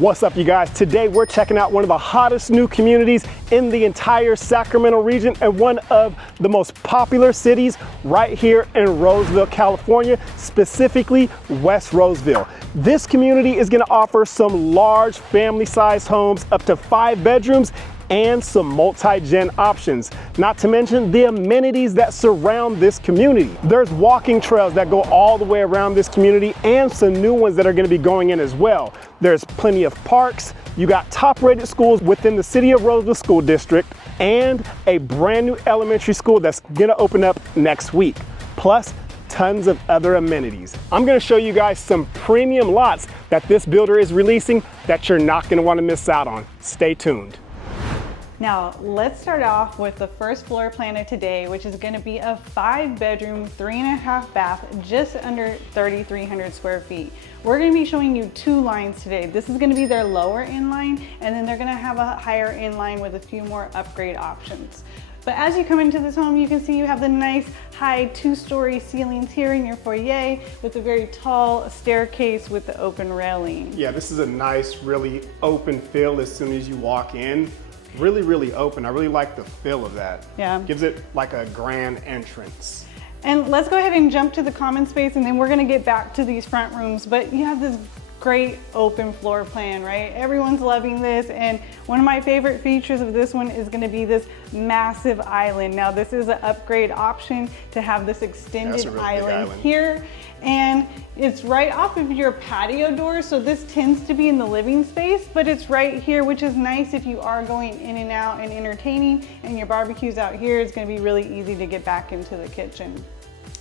What's up, you guys? Today we're checking out one of the hottest new communities in the entire Sacramento region and one of the most popular cities right here in Roseville, California, specifically West Roseville. This community is going to offer some large family-sized homes up to 5 bedrooms and some multi-gen options, not to mention the amenities that surround this community. There's walking trails that go all the way around this community and some new ones that are gonna be going in as well. There's plenty of parks, you got top-rated schools within the City of Roseville School District, and a brand new elementary school that's gonna open up next week, plus tons of other amenities. I'm gonna show you guys some premium lots that this builder is releasing that you're not gonna wanna miss out on. Stay tuned. Now, let's start off with the first floor plan of today, which is gonna be a 5-bedroom, 3.5 bath, just under 3,300 square feet. We're gonna be showing you 2 lines today. This is gonna be their lower end line, and then they're gonna have a higher end line with a few more upgrade options. But as you come into this home, you can see you have the nice high 2-story ceilings here in your foyer with a very tall staircase with the open railing. Yeah, this is a nice, really open feel as soon as you walk in. Really open. I really like the feel of that. Yeah. Gives it like a grand entrance. And let's go ahead and jump to the common space, and then we're gonna get back to these front rooms. But you have this great open floor plan, right? Everyone's loving this, and one of my favorite features of this one is gonna be this massive island. Now, this is an upgrade option to have this extended island here, and it's right off of your patio door, so this tends to be in the living space, but it's right here, which is nice if you are going in and out and entertaining, and your barbecue's out here. It's gonna be really easy to get back into the kitchen.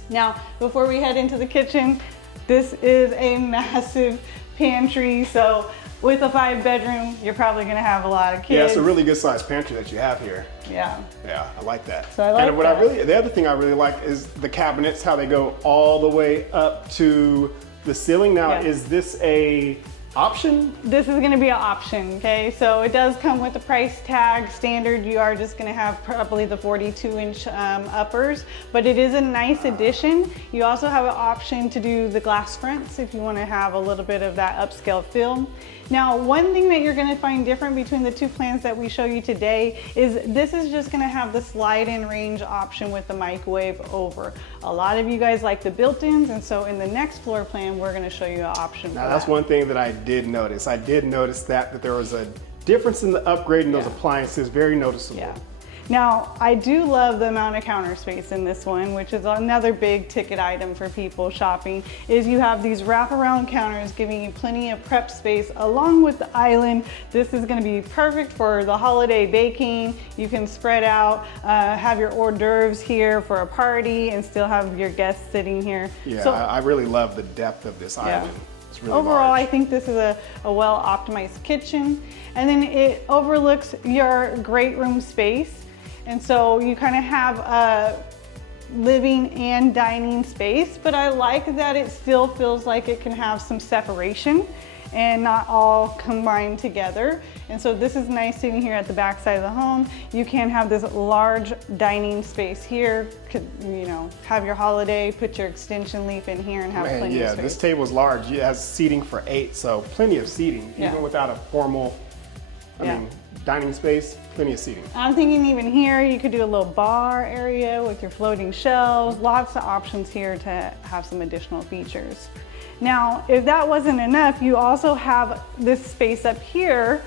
Now, before we head into the kitchen, this is a massive pantry, so with a 5-bedroom, you're probably gonna have a lot of kids. Yeah, it's a really good sized pantry that you have here. Yeah. Yeah, I like that. So I like that. The other thing I really like is the cabinets, how they go all the way up to the ceiling. Now, is this a option? This is gonna be an option, okay? So it does come with a price tag. Standard, you are just gonna have probably the 42-inch uppers, but it is a nice addition. You also have an option to do the glass fronts if you wanna have a little bit of that upscale feel. Now, one thing that you're gonna find different between the 2 plans that we show you today is this is just gonna have the slide-in range option with the microwave over. A lot of you guys like the built-ins, and so in the next floor plan, we're gonna show you an option for that. Now, that's one thing that I did notice. I did notice that there was a difference in the upgrade in those appliances, very noticeable. Yeah. Now, I do love the amount of counter space in this one, which is another big ticket item for people shopping, is you have these wraparound counters giving you plenty of prep space along with the island. This is gonna be perfect for the holiday baking. You can spread out, have your hors d'oeuvres here for a party and still have your guests sitting here. Yeah, so, I really love the depth of this island. It's really overall, large. I think this is a well-optimized kitchen. And then it overlooks your great room space. And so you kind of have a living and dining space, but I like that it still feels like it can have some separation and not all combined together. And so this is nice sitting here at the back side of the home. You can have this large dining space here. Could, you know, have your holiday, put your extension leaf in here and have plenty of space. This table is large. It has seating for 8, so plenty of seating, even without a formal, I mean, dining space, plenty of seating. I'm thinking even here, you could do a little bar area with your floating shelves. Lots of options here to have some additional features. Now, if that wasn't enough, you also have this space up here,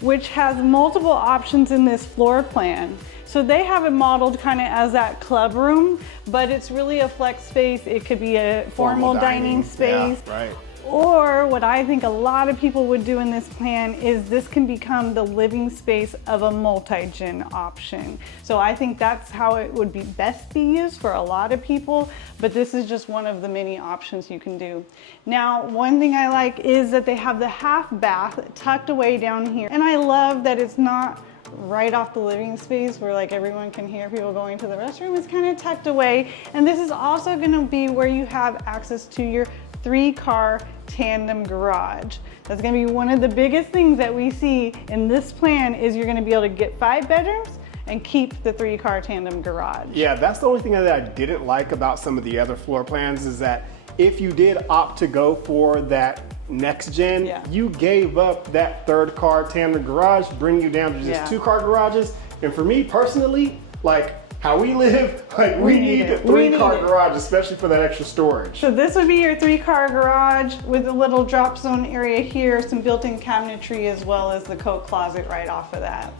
which has multiple options in this floor plan. So they have it modeled kind of as that club room, but it's really a flex space. It could be a formal dining space. Yeah, right. Or what I think a lot of people would do in this plan is this can become the living space of a multi-gen option. So I think that's how it would be best be used for a lot of people, but this is just one of the many options you can do. Now, one thing I like is that they have the half bath tucked away down here. And I love that it's not right off the living space where like everyone can hear people going to the restroom. It's kind of tucked away. And this is also gonna be where you have access to your 3-car tandem garage. That's gonna be one of the biggest things that we see in this plan is you're gonna be able to get 5 bedrooms and keep the 3-car tandem garage. Yeah, that's the only thing that I didn't like about some of the other floor plans is that if you did opt to go for that next gen, Yeah. you gave up that 3rd-car tandem garage, bringing you down to just Yeah. 2-car garages. And for me personally, like how we live, like we need a 3-car garage, especially for that extra storage. So this would be your 3-car garage with a little drop zone area here, some built-in cabinetry, as well as the coat closet right off of that.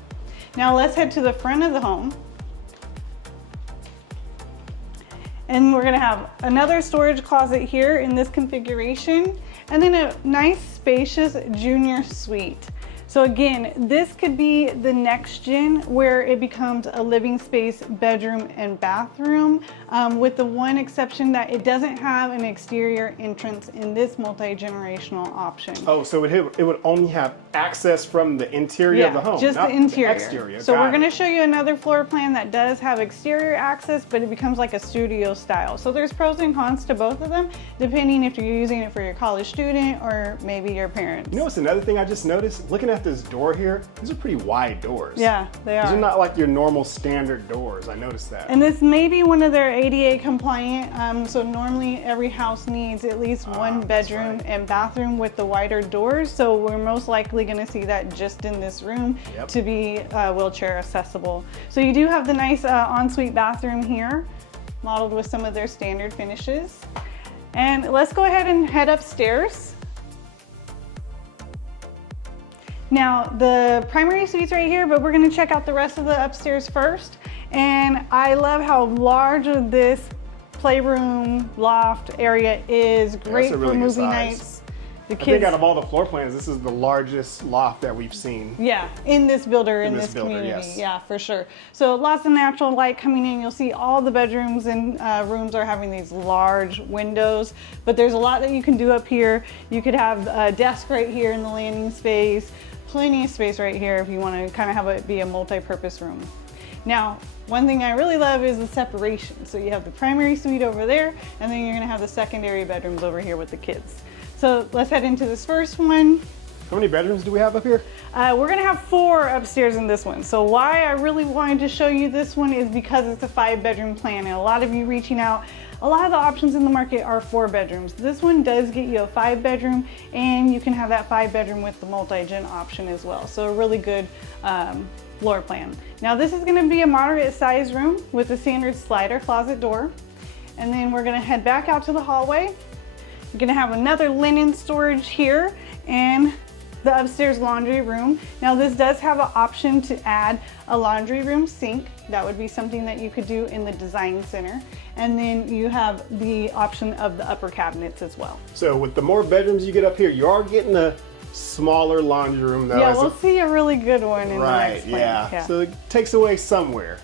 Now let's head to the front of the home. And we're gonna have another storage closet here in this configuration, and then a nice spacious junior suite. So again, this could be the next gen where it becomes a living space, bedroom, and bathroom, with the one exception that it doesn't have an exterior entrance in this multi-generational option. Oh, so it would only have access from the interior of the home, just not the interior. exterior. So Got we're it. going to show you another floor plan that does have exterior access, but it becomes like a studio style. So there's pros and cons to both of them, depending if you're using it for your college student or maybe your parents. You know what's another thing I just noticed? Looking at this door here, these are pretty wide doors. Yeah, they These are. are not like your normal standard doors. I noticed that. And this may be one of their ADA compliant, so normally every house needs at least one bedroom and bathroom with the wider doors, so we're most likely going to see that just in this room to be wheelchair accessible. So you do have the nice ensuite bathroom here, modeled with some of their standard finishes. And let's go ahead and head upstairs. Now, the primary suite's right here, but we're gonna check out the rest of the upstairs first. And I love how large this playroom loft area is. Great a really for good movie size. nights. The I think kids, out of all the floor plans, this is the largest loft that we've seen. yeah, in this builder, in this this builder, community, yes. yeah, for sure. So lots of natural light coming in. You'll see all the bedrooms and rooms are having these large windows, but there's a lot that you can do up here. You could have a desk right here in the landing space, plenty of space right here if you want to kind of have it be a multi-purpose room. Now, one thing I really love is the separation. So you have the primary suite over there, and then you're gonna have the secondary bedrooms over here with the kids. So let's head into this first one. How many bedrooms do we have up here? We're gonna have 4 upstairs in this one. So why I really wanted to show you this one is because it's a 5-bedroom plan, and a lot of you reaching out, a lot of the options in the market are 4 bedrooms. This one does get you a 5-bedroom, and you can have that 5-bedroom with the multi-gen option as well. So a really good floor plan. Now this is gonna be a moderate size room with a standard slider closet door. And then we're gonna head back out to the hallway. You're gonna have another linen storage here and the upstairs laundry room. Now this does have an option to add a laundry room sink. That would be something that you could do in the design center. And then you have the option of the upper cabinets as well. So with the more bedrooms you get up here, you are getting a smaller laundry room though. Yeah, we'll see a really good one in the Right, next plan. yeah. So it takes away somewhere.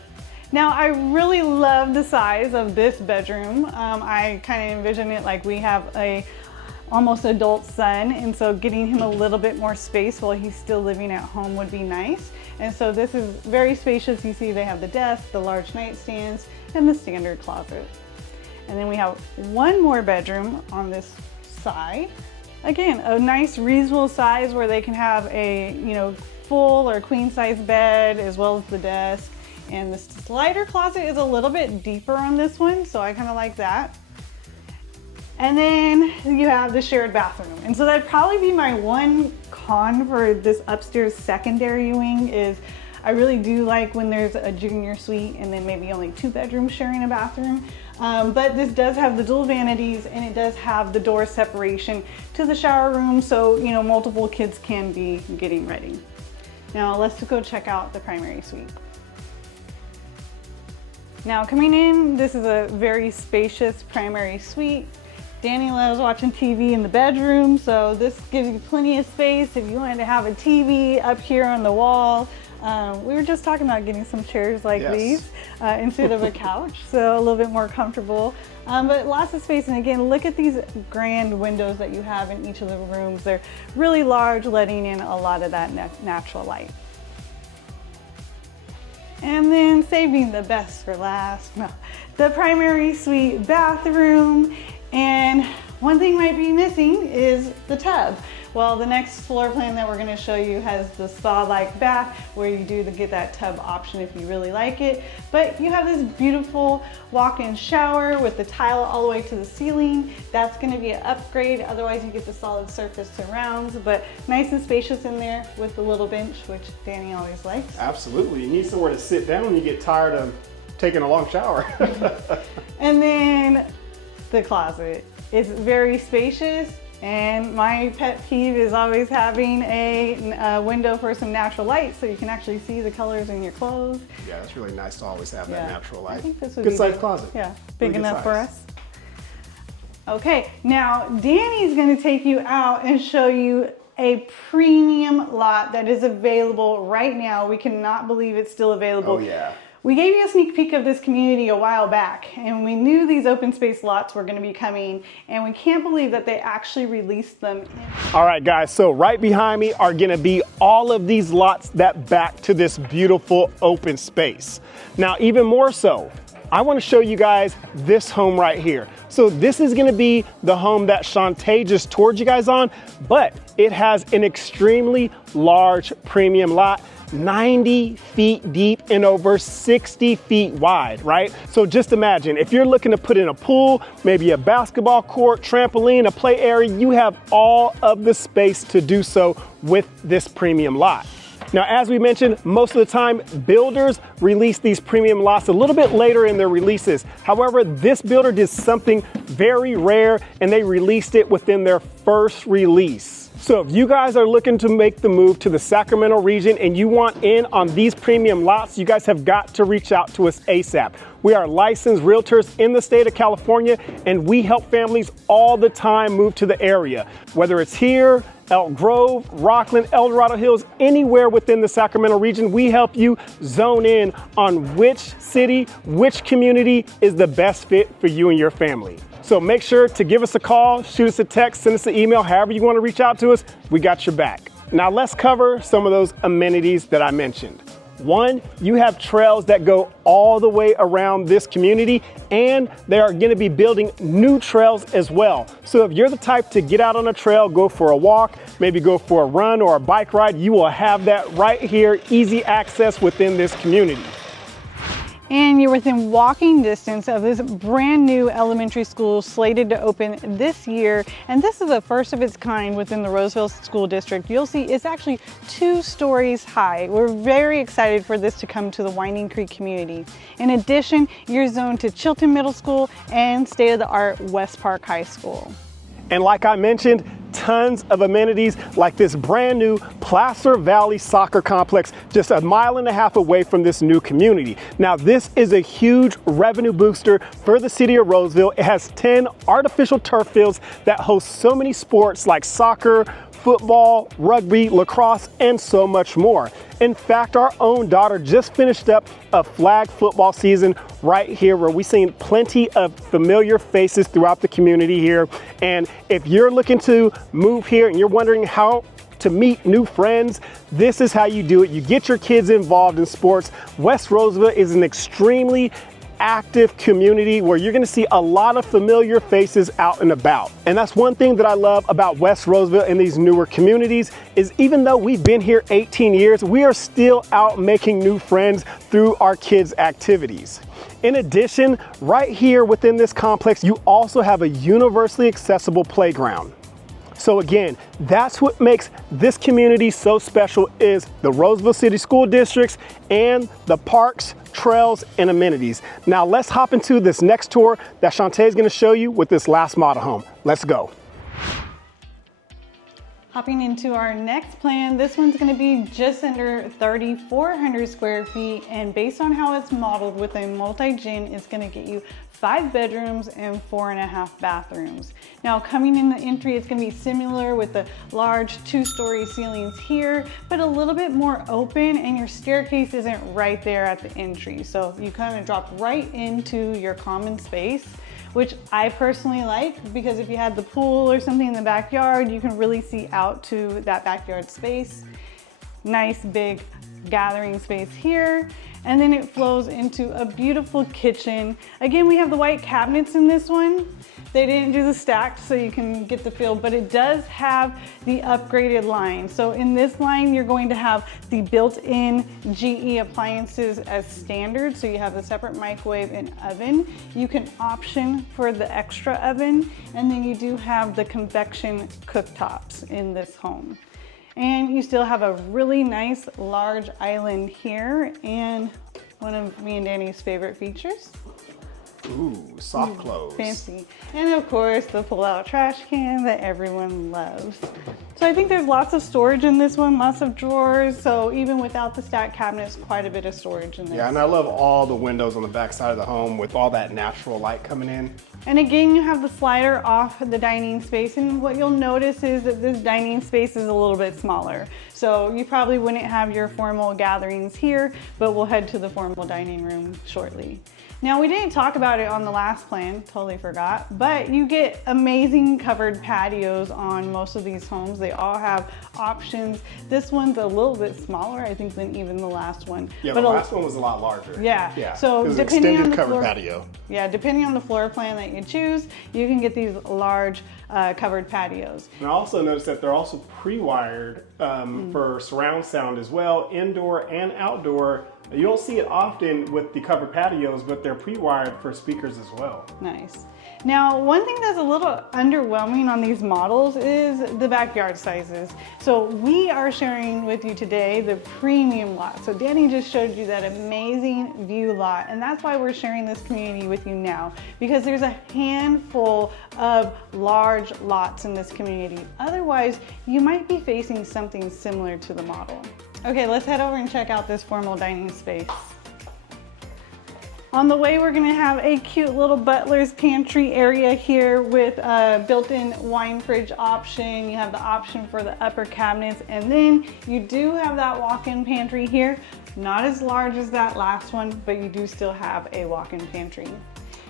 Now, I really love the size of this bedroom. I kind of envision it like we have a almost adult son, and so getting him a little bit more space while he's still living at home would be nice. And so this is very spacious. You see they have the desk, the large nightstands, and the standard closet. And then we have one more bedroom on this side. Again, a nice reasonable size where they can have a, full or queen size bed as well as the desk. And the slider closet is a little bit deeper on this one, so I kind of like that. And then you have the shared bathroom. And so that'd probably be my one con for this upstairs secondary wing is I really do like when there's a junior suite and then maybe only 2 bedrooms sharing a bathroom. But this does have the dual vanities and it does have the door separation to the shower room, so multiple kids can be getting ready. Now let's go check out the primary suite. Now coming in, this is a very spacious primary suite. Danny loves watching TV in the bedroom, so this gives you plenty of space if you wanted to have a TV up here on the wall. We were just talking about getting some chairs like these instead of a couch, so a little bit more comfortable. But lots of space, and again, look at these grand windows that you have in each of the rooms. They're really large, letting in a lot of that natural light. And then saving the best for last, the primary suite bathroom. And one thing might be missing is the tub. Well, the next floor plan that we're gonna show you has the spa-like bath where you do get that tub option if you really like it. But you have this beautiful walk-in shower with the tile all the way to the ceiling. That's gonna be an upgrade. Otherwise you get the solid surface surrounds, but nice and spacious in there with the little bench, which Danny always likes. Absolutely, you need somewhere to sit down when you get tired of taking a long shower. And then the closet. It's very spacious, and my pet peeve is always having a window for some natural light so you can actually see the colors in your clothes. Yeah, it's really nice to always have that natural light. I think this would good be sized closet. Yeah, big really enough for us. Okay, now Danny's gonna take you out and show you a premium lot that is available right now. We cannot believe it's still available. Oh yeah. We gave you a sneak peek of this community a while back, and we knew these open space lots were gonna be coming, and we can't believe that they actually released them. All right, guys, so right behind me are gonna be all of these lots that back to this beautiful open space. Now, even more so, I wanna show you guys this home right here. So this is gonna be the home that Shantae just toured you guys on, but it has an extremely large premium lot, 90 feet deep and over 60 feet wide, right? So just imagine, if you're looking to put in a pool, maybe a basketball court, trampoline, a play area, you have all of the space to do so with this premium lot. Now, as we mentioned, most of the time, builders release these premium lots a little bit later in their releases. However, this builder did something very rare, and they released it within their first release. So if you guys are looking to make the move to the Sacramento region and you want in on these premium lots, you guys have got to reach out to us ASAP. We are licensed realtors in the state of California, and we help families all the time move to the area. Whether it's here, Elk Grove, Rockland, El Dorado Hills, anywhere within the Sacramento region, we help you zone in on which city, which community is the best fit for you and your family. So make sure to give us a call, shoot us a text, send us an email, however you want to reach out to us, we got your back. Now let's cover some of those amenities that I mentioned. One, you have trails that go all the way around this community, and they are going to be building new trails as well. So if you're the type to get out on a trail, go for a walk, maybe go for a run or a bike ride, you will have that right here, easy access within this community. And you're within walking distance of this brand new elementary school slated to open this year. And this is the first of its kind within the Roseville School District. You'll see it's actually 2 stories high. We're very excited for this to come to the Winding Creek community. In addition, you're zoned to Chilton Middle School and state-of-the-art West Park High School. And like I mentioned, tons of amenities like this brand new Placer Valley Soccer Complex just 1.5 miles away from this new community. Now, this is a huge revenue booster for the city of Roseville. It has 10 artificial turf fields that host so many sports like soccer, football, rugby, lacrosse, and so much more. In fact, our own daughter just finished up a flag football season right here where we've seen plenty of familiar faces throughout the community here. And if you're looking to move here and you're wondering how to meet new friends, this is how you do it. You get your kids involved in sports. West Roseville is an extremely active community where you're going to see a lot of familiar faces out and about. And that's one thing that I love about West Roseville and these newer communities is even though we've been here 18 years, we are still out making new friends through our kids' activities. In addition, right here within this complex, you also have a universally accessible playground. So again, that's what makes this community so special is the Roseville City School Districts and the parks, trails, and amenities. Now let's hop into this next tour that Shantae is gonna show you with this last model home. Let's go. Hopping into our next plan, this one's gonna be just under 3,400 square feet, and based on how it's modeled with a multi-gen, it's gonna get you 5 bedrooms and 4.5 bathrooms. Now coming in the entry, it's gonna be similar with the large 2-story ceilings here, but a little bit more open, and your staircase isn't right there at the entry. So you kind of drop right into your common space, which I personally like because if you had the pool or something in the backyard, you can really see out to that backyard space. Nice big gathering space here. And then it flows into a beautiful kitchen. Again, we have the white cabinets in this one. They didn't do the stacked so you can get the feel, but it does have the upgraded line. So in this line, you're going to have the built-in GE appliances as standard. So you have a separate microwave and oven. You can option for the extra oven, and then you do have the convection cooktops in this home. And you still have a really nice large island here, and one of me and Danny's favorite features. Ooh, soft close. Fancy. And of course, the pull-out trash can that everyone loves. So I think there's lots of storage in this one, lots of drawers. So even without the stacked cabinets, quite a bit of storage in this. Yeah, and I love all the windows on the back side of the home with all that natural light coming in. And again, you have the slider off the dining space, and what you'll notice is that this dining space is a little bit smaller. So you probably wouldn't have your formal gatherings here, but we'll head to the formal dining room shortly. Now, we didn't talk about it on the last plan, totally forgot, but you get amazing covered patios on most of these homes. They all have options. This one's a little bit smaller, I think, than even the last one. Yeah, but the last one was a lot larger. Yeah. Yeah. So it was depending extended on the covered floor, patio. Yeah, depending on the floor plan that you choose, you can get these large covered patios. And I also noticed that they're also pre-wired for surround sound as well, indoor and outdoor. You don't see it often with the covered patios, but they're pre-wired for speakers as well. Nice. Now, one thing that's a little underwhelming on these models is the backyard sizes. So we are sharing with you today the premium lot. So Danny just showed you that amazing view lot, and that's why we're sharing this community with you now, because there's a handful of large lots in this community. Otherwise, you might be facing something similar to the model. Okay, let's head over and check out this formal dining space. On the way, we're gonna have a cute little butler's pantry area here with a built-in wine fridge option. You have the option for the upper cabinets, and then you do have that walk-in pantry here. Not as large as that last one, but you do still have a walk-in pantry.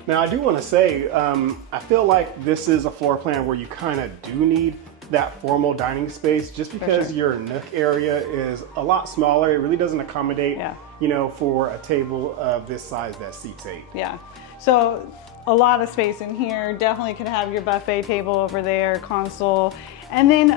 Now, I do want to say, I feel like this is a floor plan where you kind of do need that formal dining space, just because your nook area is a lot smaller. It really doesn't accommodate, you know, for a table of this size that seats 8. Yeah, so a lot of space in here. Definitely could have your buffet table over there, console. And then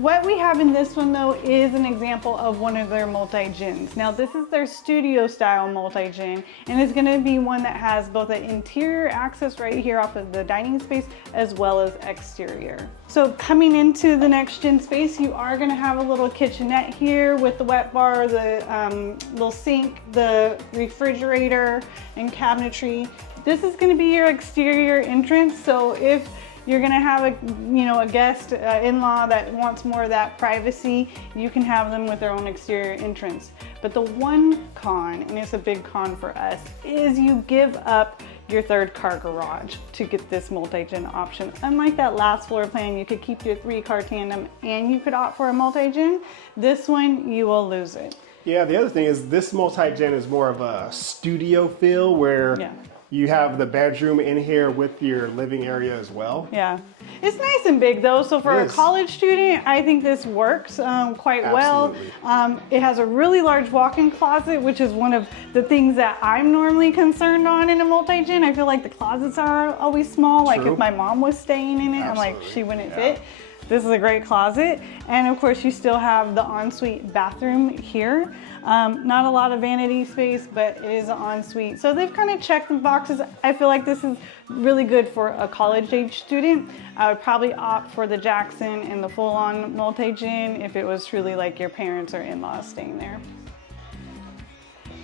what we have in this one though is an example of one of their multi-gens. Now this is their studio style multi-gen, and it's gonna be one that has both an interior access right here off of the dining space as well as exterior. So coming into the next gen space, you are gonna have a little kitchenette here with the wet bar, the little sink, the refrigerator and cabinetry. This is gonna be your exterior entrance. So if you're gonna have a guest, in-law that wants more of that privacy, you can have them with their own exterior entrance. But the one con, and it's a big con for us, is you give up your third car garage to get this multi-gen option. Unlike that last floor plan, you could keep your 3-car tandem and you could opt for a multi-gen. This one, you will lose it. Yeah, the other thing is this multi-gen is more of a studio feel where you have the bedroom in here with your living area as well. Yeah, it's nice and big though. So for a college student, I think this works quite well. It has a really large walk-in closet, which is one of the things that I'm normally concerned on in a multi-gen. I feel like the closets are always small. Like if my mom was staying in it, I'm like, she wouldn't fit. This is a great closet. And of course you still have the ensuite bathroom here. Not a lot of vanity space, but it is an ensuite. So they've kind of checked the boxes. I feel like this is really good for a college age student. I would probably opt for the Jackson and the full-on multi-gen if it was truly like your parents or in-laws staying there.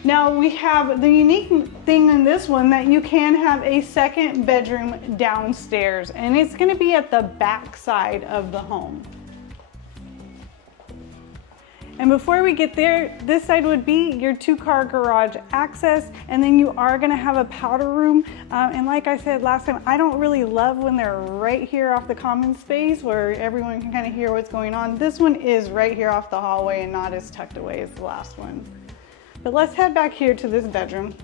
Now we have the unique thing in this one that you can have a second bedroom downstairs, and it's going to be at the back side of the home. And before we get there, this side would be your 2-car garage access, and then you are going to have a powder room. And like I said last time, I don't really love when they're right here off the common space where everyone can kind of hear what's going on. This one is right here off the hallway and not as tucked away as the last one. But let's head back here to this bedroom.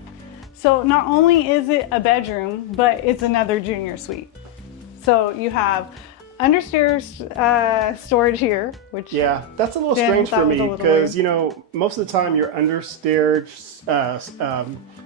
So not only is it a bedroom, but it's another junior suite. So you have understairs storage here, which that's a little strange for me because most of the time your understairs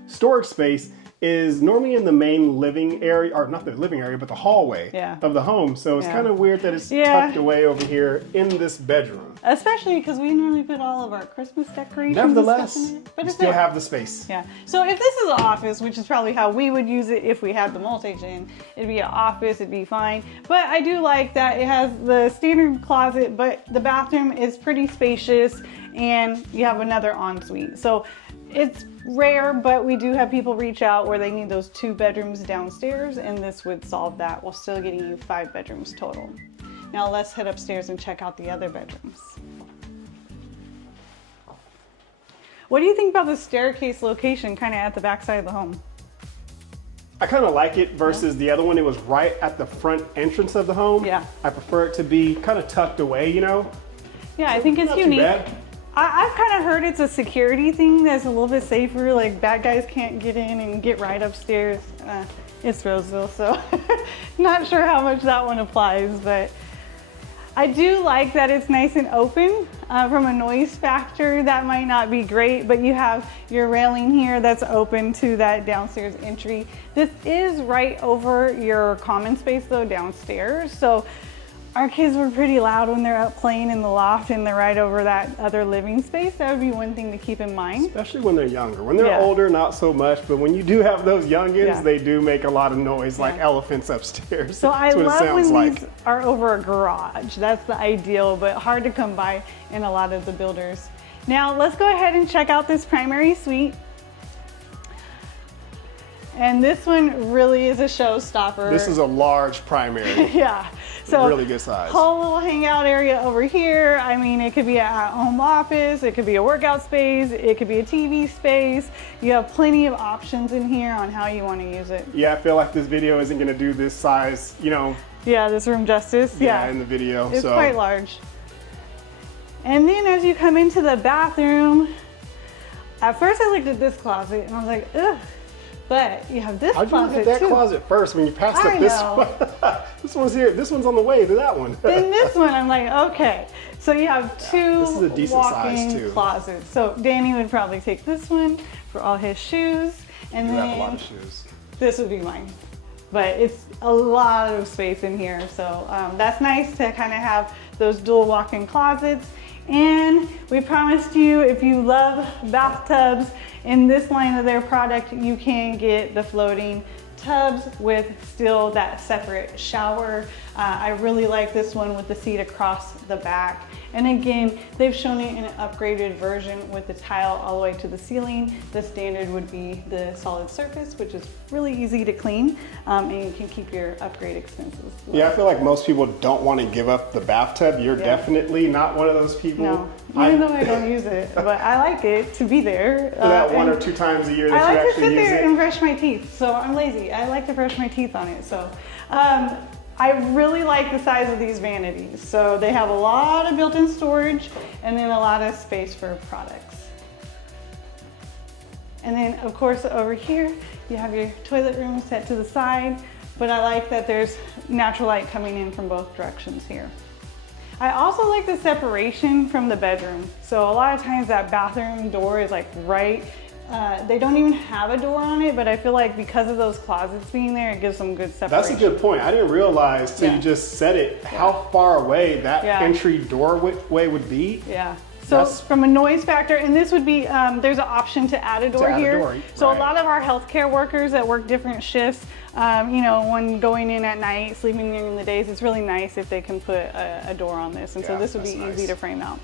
storage space is normally in the main living area, or not the living area, but the hallway of the home. So it's kind of weird that it's tucked away over here in this bedroom. Especially because we normally put all of our Christmas decorations. Nevertheless, and stuff in it, but you still have the space. Yeah. So if this is an office, which is probably how we would use it if we had the multi-gen, it'd be an office, it'd be fine. But I do like that it has the standard closet, but the bathroom is pretty spacious, and you have another ensuite. So it's rare, but we do have people reach out where they need those 2 bedrooms downstairs, and this would solve that while still getting you 5 bedrooms total. Now let's head upstairs and check out the other bedrooms. What do you think about the staircase location kind of at the back side of the home? I kind of like it versus the other one. It was right at the front entrance of the home. Yeah. I prefer it to be kind of tucked away, you know? Yeah, I think it's Not unique. too bad. I've kind of heard it's a security thing that's a little bit safer, like bad guys can't get in and get right upstairs. It's Roseville, so not sure how much that one applies, but I do like that it's nice and open. From a noise factor, that might not be great, but you have your railing here that's open to that downstairs entry. This is right over your common space though downstairs, so our kids were pretty loud when they're up playing in the loft and they're right over that other living space. That would be one thing to keep in mind. Especially when they're younger. When they're older, not so much, but when you do have those youngins, they do make a lot of noise like elephants upstairs. So I love when like. these are over a garage. That's the ideal, but hard to come by in a lot of the builders. Now let's go ahead and check out this primary suite. And this one really is a showstopper. This is a large primary. Yeah. So really good size. Whole little hangout area over here. I mean, it could be a home office, it could be a workout space, it could be a TV space. You have plenty of options in here on how you want to use it. Yeah, I feel like this video isn't going to do this size, you know. Yeah, this room justice. Yeah, in the video. It's quite large. And then as you come into the bathroom, at first I looked at this closet and I was like, ugh. But you have this closet too. How'd you look at that closet first when you passed up this one? This one's here. This one's on the way to that one. Then this one, I'm like, okay. So you have 2 this is a decent size too. closets. So Danny would probably take this one for all his shoes, and You then have a lot of shoes. This would be mine. But it's a lot of space in here, so that's nice to kind of have those dual walk-in closets. And we promised you, if you love bathtubs, in this line of their product, you can get the floating tubs with still that separate shower. I really like this one with the seat across the back. And again, they've shown it in an upgraded version with the tile all the way to the ceiling. The standard would be the solid surface, which is really easy to clean, and you can keep your upgrade expenses low. Yeah, I feel like most people don't want to give up the bathtub. You're definitely not one of those people. No, even though I don't use it, but I like it to be there. For that 1 or 2 times a year that I you like to actually sit use there it. and brush my teeth, so I'm lazy. I like to brush my teeth on it, so. I really like the size of these vanities. So they have a lot of built-in storage and then a lot of space for products. And then of course over here, you have your toilet room set to the side, but I like that there's natural light coming in from both directions here. I also like the separation from the bedroom. So a lot of times that bathroom door is like right, they don't even have a door on it, but I feel like because of those closets being there, it gives them good separation. That's a good point. I didn't realize till you just said it, how far away that entry doorway would be. Yeah. So from a noise factor, and this would be, there's an option to add a door here. So a lot of our healthcare workers that work different shifts, you know, when going in at night, sleeping in the days, it's really nice if they can put a door on this. And so this would be easy to frame out.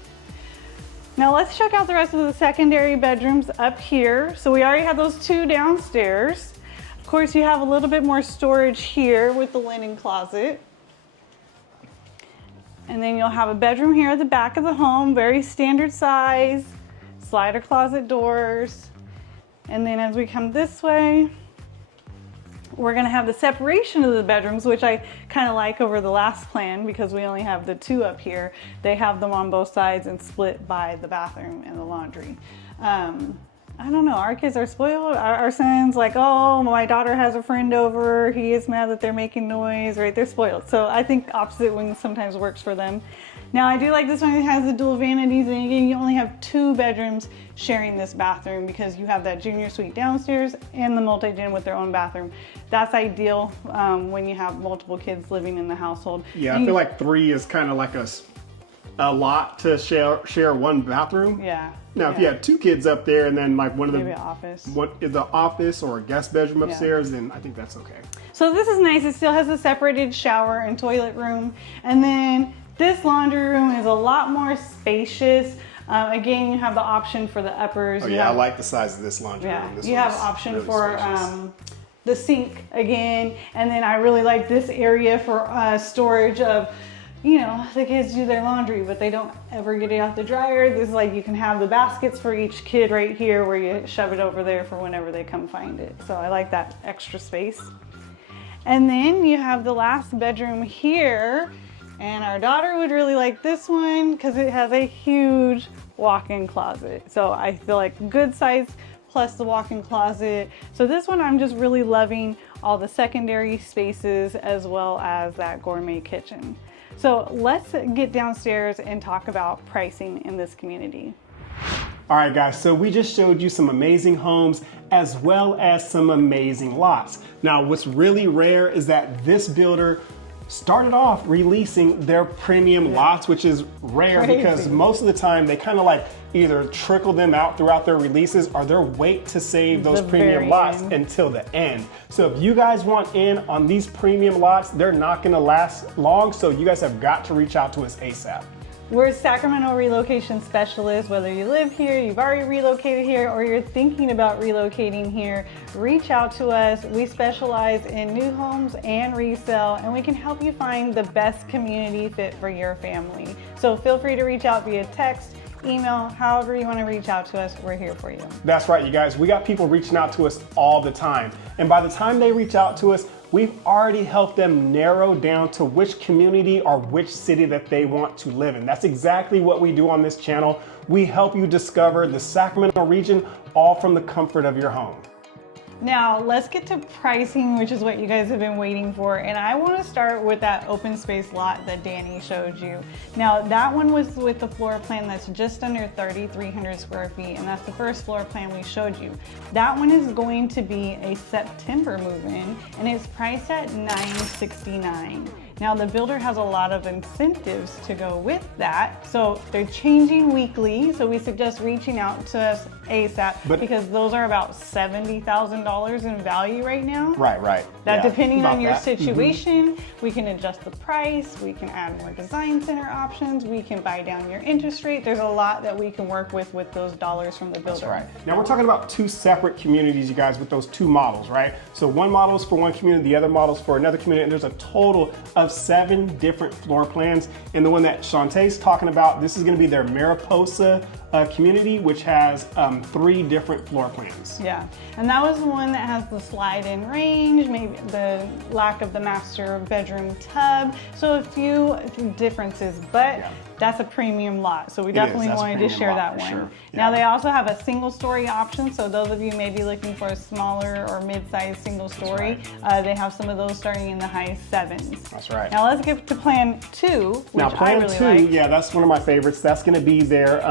Now let's check out the rest of the secondary bedrooms up here. So we already have those 2 downstairs. Of course, you have a little bit more storage here with the linen closet. And then you'll have a bedroom here at the back of the home, very standard size, slider closet doors. And then as we come this way, we're gonna have the separation of the bedrooms, which I kind of like over the last plan because we only have the 2 up here. They have them on both sides and split by the bathroom and the laundry. I don't know, our kids are spoiled. Our son's like, oh, my daughter has a friend over. He is mad that they're making noise, right? They're spoiled. So I think opposite one sometimes works for them. Now I do like this one. It has the dual vanities, and again, you only have have 2 bedrooms sharing this bathroom because you have that junior suite downstairs and the multi-gen with their own bathroom. That's ideal when you have multiple kids living in the household. Yeah, I feel like 3 is kind of like a lot to share one bathroom. Yeah. Now, if you have 2 kids up there and then like one of maybe an office, the office or a guest bedroom upstairs, then I think that's okay. So this is nice. It still has a separated shower and toilet room. And then this laundry room is a lot more spacious. Again, you have the option for the uppers. Oh yeah, I like the size of this laundry room. You have option really for the sink again. And then I really like this area for storage of, you know, the kids do their laundry, but they don't ever get it out the dryer. This is like, you can have the baskets for each kid right here where you shove it over there for whenever they come find it. So I like that extra space. And then you have the last bedroom here. And our daughter would really like this one because it has a huge walk-in closet. So I feel like good size plus the walk-in closet. So this one I'm just really loving all the secondary spaces as well as that gourmet kitchen. So let's get downstairs and talk about pricing in this community. All right, guys, so we just showed you some amazing homes as well as some amazing lots. Now, what's really rare is that this builder started off releasing their premium lots, which is rare because most of the time they kind of like either trickle them out throughout their releases or they're wait to save those premium lots until the end. So if you guys want in on these premium lots, they're not gonna last long, so you guys have got to reach out to us ASAP. We're Sacramento relocation specialists. Whether you live here, you've already relocated here, or you're thinking about relocating here, reach out to us. We specialize in new homes and resale, and we can help you find the best community fit for your family. So feel free to reach out via text, email, however you want to reach out to us. We're here for you. That's right, you guys. We got people reaching out to us all the time. And by the time they reach out to us, we've already helped them narrow down to which community or which city that they want to live in. That's exactly what we do on this channel. We help you discover the Sacramento region, all from the comfort of your home. Now let's get to pricing, which is what you guys have been waiting for. And I want to start with that open space lot that Danny showed you. Now that one was with the floor plan that's just under 3,300 square feet. And that's the first floor plan we showed you. That one is going to be a September move-in and it's priced at $969. Now the builder has a lot of incentives to go with that. So they're changing weekly. So we suggest reaching out to us ASAP because those are about $70,000 in value right now. Right. That depending on your situation, we can adjust the price, we can add more design center options, we can buy down your interest rate. There's a lot that we can work with those dollars from the builder. That's right. Now we're talking about 2 separate communities, you guys, with those 2 models, right? So one model is for one community, the other model is for another community, and there's a total of 7 different floor plans. And the one that Shantae's talking about, this is gonna be their Mariposa community, which has 3 different floor plans. Yeah, and that was the one that has the slide-in range, maybe the lack of the master bedroom tub, so a few differences, but that's a premium lot, so we definitely wanted to share that one. Sure. Now they also have a single story option, so those of you may be looking for a smaller or mid-sized single story, they have some of those starting in the high 7s. That's right. Now let's get to plan 2, which now plan I really 2, like. yeah, that's one of my favorites. That's gonna be their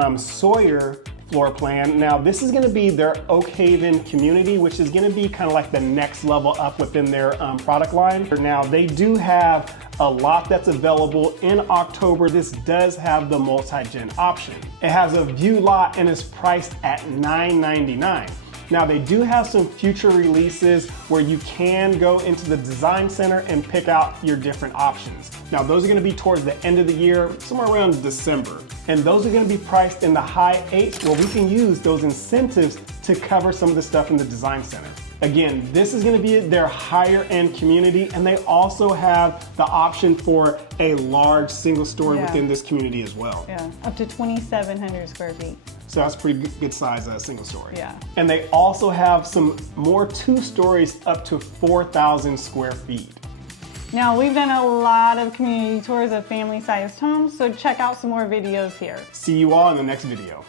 Sawyer floor plan. Now this is gonna be their Oakhaven community, which is gonna be kind of like the next level up within their product line. Now they do have a lot that's available in October. This does have the multi-gen option. It has a view lot and is priced at $999. Now they do have some future releases where you can go into the design center and pick out your different options. Now those are gonna be towards the end of the year, somewhere around December. And those are gonna be priced in the high 8s where we can use those incentives to cover some of the stuff in the design center. Again, this is gonna be their higher end community, and they also have the option for a large single story within this community as well. Yeah, up to 2,700 square feet. So that's pretty good size single story. Yeah. And they also have some more 2 stories up to 4,000 square feet. Now we've done a lot of community tours of family-sized homes, so check out some more videos here. See you all in the next video.